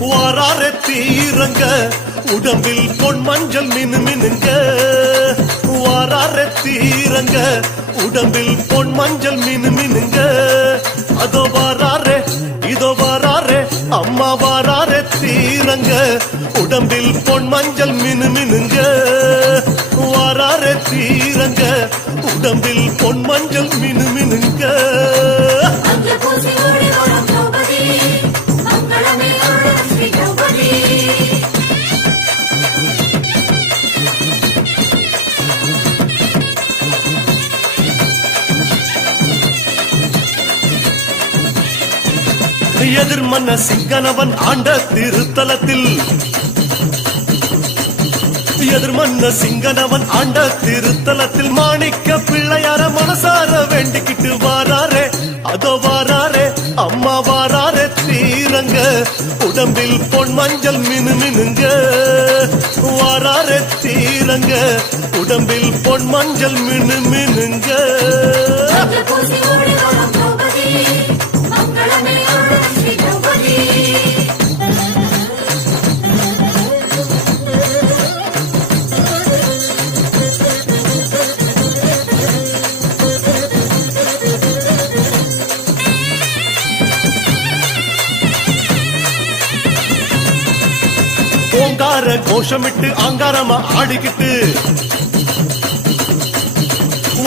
வாராரே தீரங்க உடம்பில் பொன் மஞ்சள் மினு மினுங்க வாராரே தீரங்க உடம்பில் பொன் மஞ்சள் மினு மினுங்க அதோ வாராரே இதோ வாராரே அம்மா வாராரே தீரங்க உடம்பில் பொன் மஞ்சள் மினு மினுங்க வாராரே தீரங்க உடம்பில் பொன் மஞ்சள் மினு மினுங்க எதிர்மன்ன சிங்கனவன் ஆண்ட திருத்தலத்தில். எதிர்மன்ன சிங்கனவன் ஆண்ட திருத்தலத்தில் மாணிக்க பிள்ளையார மனசார வேண்டிக்கிட்டு வாராரே அதோ வாராரே அம்மா வாராரே தீரங்க உடம்பில் பொன் மஞ்சள் மினு மினுங்க. வாராரே தீரங்க உடம்பில் பொன் மஞ்சள் மினு மினுங்க. ஓங்கார கோஷமிட்டு ஆங்காரமா ஆடிக்கிட்டு.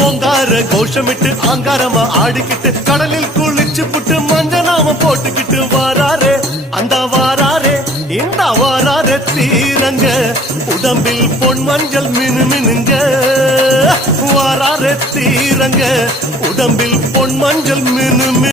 ஓங்கார கோஷமிட்டு ஆங்காரமா ஆடிக்கிட்டு கடலில் குளிச்சு புட்டு மஞ்ச நாம போட்டுக்கிட்டு வாராரே அந்த வாராரே இந்த வாராரே தீரங்க. உடம்பில் பொன் மஞ்சள் மினு மினுங்க. வாராரே தீரங்க உடம்பில் பொன் மஞ்சள் மினு மினு